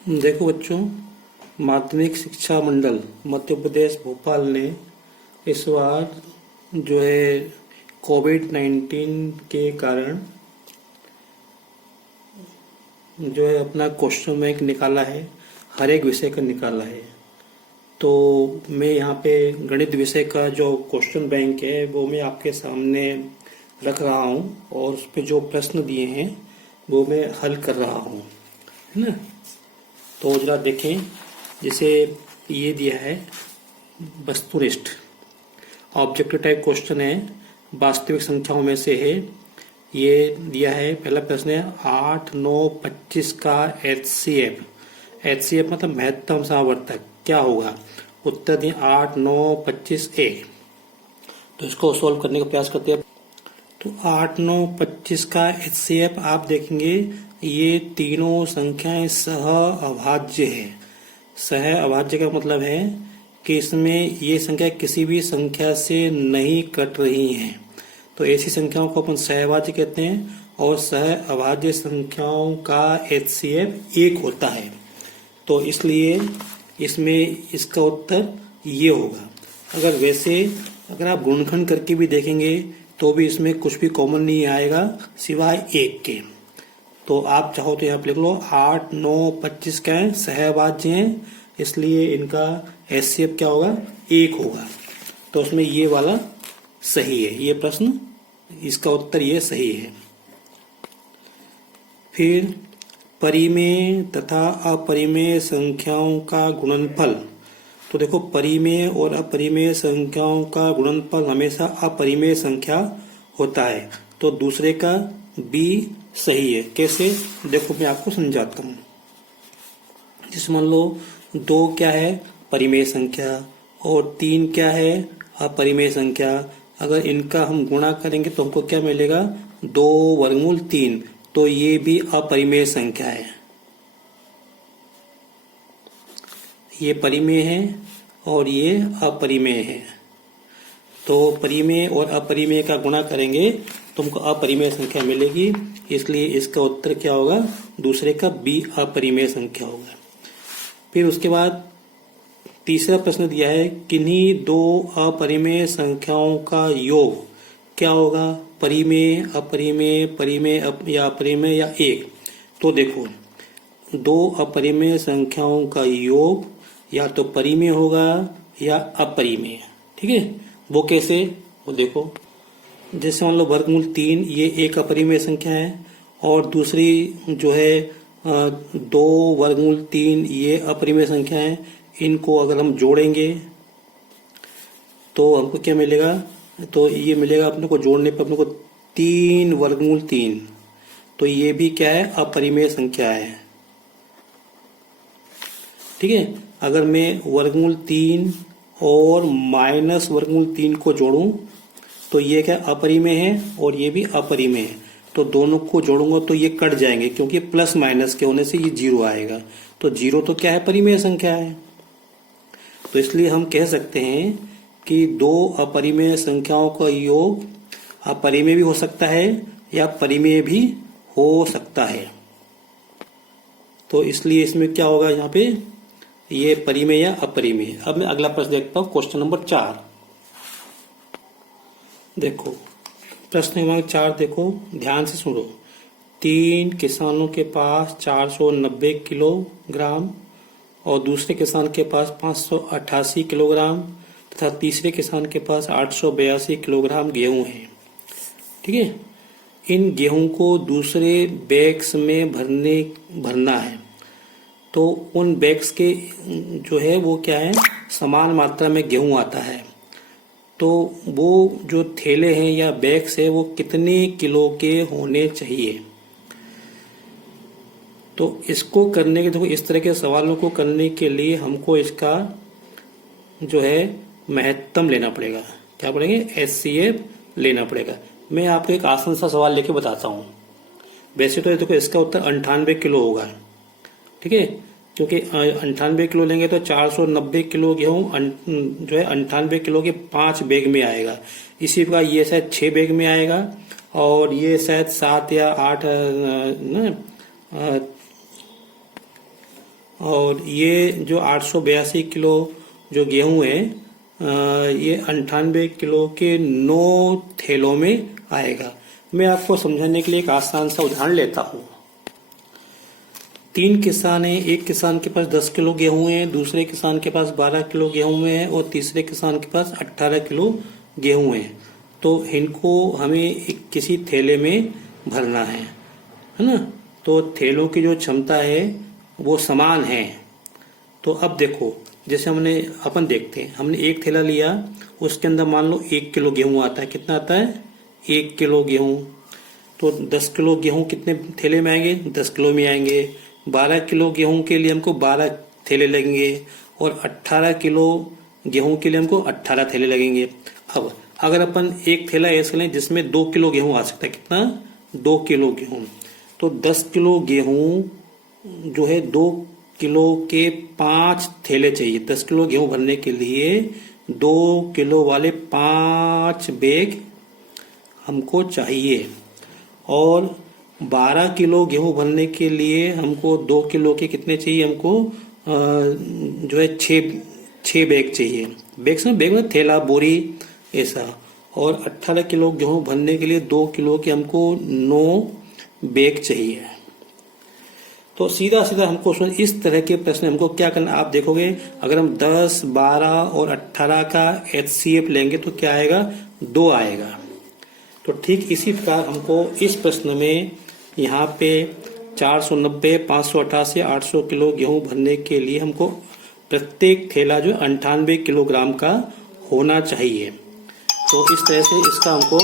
देखो बच्चों, माध्यमिक शिक्षा मंडल मध्य प्रदेश भोपाल ने इस बार जो है कोविड-19 के कारण जो है अपना क्वेश्चन बैंक निकाला है। हर एक विषय का निकाला है। तो मैं यहाँ पे गणित विषय का जो क्वेश्चन बैंक है वो मैं आपके सामने रख रहा हूँ और उस पे जो प्रश्न दिए हैं वो मैं हल कर रहा हूँ, है ना। तो जरा देखें, जैसे ये दिया है वस्तुनिष्ठ ऑब्जेक्टिव टाइप क्वेश्चन है, वास्तविक संख्याओं में से है। ये दिया है, पहला प्रश्न है 8, 9, 25 का HCF मतलब महत्तम समावर्तक क्या होगा। उत्तर दिए 8, 9, 25 A। तो इसको सॉल्व करने का प्रयास करते हैं। तो 8, 9, 25 का HCF आप देखेंगे ये तीनों संख्याएं सह अभाज्य है। सह अभाज्य का मतलब है कि इसमें ये संख्या किसी भी संख्या से नहीं कट रही हैं। तो ऐसी संख्याओं को अपन सह अभाज्य कहते हैं और सह अभाज्य संख्याओं का HCF 1 होता है। तो इसलिए इसमें इसका उत्तर ये होगा। अगर आप गुणनखंड करके भी देखेंगे तो भी इसमें कुछ भी कॉमन नहीं आएगा सिवाय 1 के। तो आप चाहो तो यहाँ पे लिख लो 8, 9, 25 क्या है, सहअभाज्य हैं, इसलिए इनका HCF क्या होगा, 1 होगा। तो उसमें ये वाला सही है, ये प्रश्न इसका उत्तर ये सही है। फिर परिमेय तथा अपरिमेय संख्याओं का गुणनफल। तो देखो, परिमेय और अपरिमेय संख्याओं का गुणनफल हमेशा अपरिमेय संख्या होता है। तो दूसरे का B सही है। कैसे, देखो मैं आपको समझाता हूँ। जैसे मान लो 2 क्या है, परिमेय संख्या, और 3 क्या है, अपरिमेय संख्या। अगर इनका हम गुणा करेंगे तो हमको क्या मिलेगा, 2 वर्गमूल 3। तो ये भी अपरिमेय संख्या है। ये परिमेय है और ये अपरिमेय है। तो परिमेय और अपरिमेय का गुणा करेंगे तो हमको अपरिमेय संख्या मिलेगी, इसलिए इसका उत्तर क्या होगा, दूसरे का B अपरिमेय संख्या होगा। फिर उसके बाद तीसरा प्रश्न दिया है, किन्हीं 2 अपरिमेय संख्याओं का योग क्या होगा, परिमेय, अपरिमेय, परिमेय या अपरिमेय या 1। तो देखो, 2 अपरिमेय संख्याओं का योग या तो परिमेय होगा या अपरिमेय। ठीक है, वो कैसे, वो देखो, जैसे मान लो वर्गमूल 3 ये एक अपरिमेय संख्या है और दूसरी जो है 2 वर्गमूल 3 ये अपरिमेय संख्या है। इनको अगर हम जोड़ेंगे तो हमको क्या मिलेगा, तो ये मिलेगा अपने को, जोड़ने पर अपने को 3 वर्गमूल 3। तो ये भी क्या है, अपरिमेय संख्या है। ठीक है, अगर मैं वर्गमूल 3 और माइनस वर्गमूल 3 को जोड़ूं तो ये क्या अपरिमेय है और ये भी अपरिमेय है। तो दोनों को जोड़ूंगा तो ये कट जाएंगे, क्योंकि प्लस माइनस के होने से ये 0 आएगा। तो 0 तो क्या है, परिमेय संख्या है। तो इसलिए हम कह सकते हैं कि 2 अपरिमेय संख्याओं का योग अपरिमेय भी हो सकता है या परिमेय भी हो सकता है। तो इसलिए इसमें क्या होगा, यहाँ पे ये परिमेय या अपरिमेय। अब मैं अगला प्रश्न देखता हूँ, क्वेश्चन नंबर 4। देखो प्रश्न नंबर 4, देखो ध्यान से सुनो। 3 किसानों के पास 490 किलोग्राम और दूसरे किसान के पास 588 किलोग्राम तथा तीसरे किसान के पास 882 किलोग्राम गेहूं है। ठीक है, इन गेहूं को दूसरे बैग्स में भरना है। तो उन बैग्स के जो है वो क्या है, समान मात्रा में गेहूं आता है। तो वो जो थैले हैं या बैग्स है वो कितने किलो के होने चाहिए। तो इसको करने के, देखो इस तरह के सवालों को करने के लिए हमको इसका जो है महत्तम लेना पड़ेगा। क्या पड़ेगा, HCF लेना पड़ेगा। मैं आपको एक आसान सा सवाल लेके बताता हूँ। वैसे तो देखो इसका उत्तर 98 किलो होगा। ठीक है, क्योंकि 98 किलो लेंगे तो 490 किलो गेहूं जो है 98 किलो के 5 बैग में आएगा। इसी प्रकार ये शायद 6 बैग में आएगा और ये शायद 7 या 8 और ये जो 882 किलो जो गेहूं है ये 98 किलो के 9 थैलों में आएगा। मैं आपको समझाने के लिए एक आसान सा उदाहरण लेता हूँ। 3 किसान हैं, एक किसान के पास 10 किलो गेहूं है, दूसरे किसान के पास 12 किलो गेहूं है और तीसरे किसान के पास 18 किलो गेहूं है। तो इनको हमें किसी थैले में भरना है ना। तो थैलों की जो क्षमता है वो समान है। तो अब देखो, जैसे अपन देखते हैं, हमने एक थैला लिया, उसके अंदर मान लो 1 किलो गेहूं आता है। कितना आता है? 1 किलो गेहूं। तो 10 किलो गेहूं कितने थैले में आएंगे? 10 किलो में आएंगे। 12 किलो गेहूं के लिए हमको 12 थैले लगेंगे और 18 किलो गेहूं के लिए हमको 18 थैले लगेंगे। अब अगर अपन एक थैला ऐसा लें जिसमें 2 किलो गेहूं आ सकता है, कितना? 2 किलो गेहूं। तो 10 किलो गेहूं जो है 2 किलो के 5 थैले चाहिए। 10 किलो गेहूं भरने के लिए 2 किलो वाले 5 बैग हमको चाहिए। और 12 किलो गेहूं भरने के लिए हमको 2 किलो के कितने चाहिए? हमको जो है 6 बैग चाहिए। बैग में थैला, बोरी ऐसा। और 18 किलो गेहूं भरने के लिए 2 किलो के हमको 9 बैग चाहिए। तो सीधा सीधा हमको इस तरह के प्रश्न हमको क्या करना, आप देखोगे अगर हम 10, 12 और 18 का HCF लेंगे तो क्या आएगा? 2 आएगा। तो ठीक इसी प्रकार हमको इस प्रश्न में यहाँ पे 490, 588, 800 किलो गेहूं भरने के लिए हमको प्रत्येक थैला जो 98 किलोग्राम का होना चाहिए। तो इस तरह से इसका हमको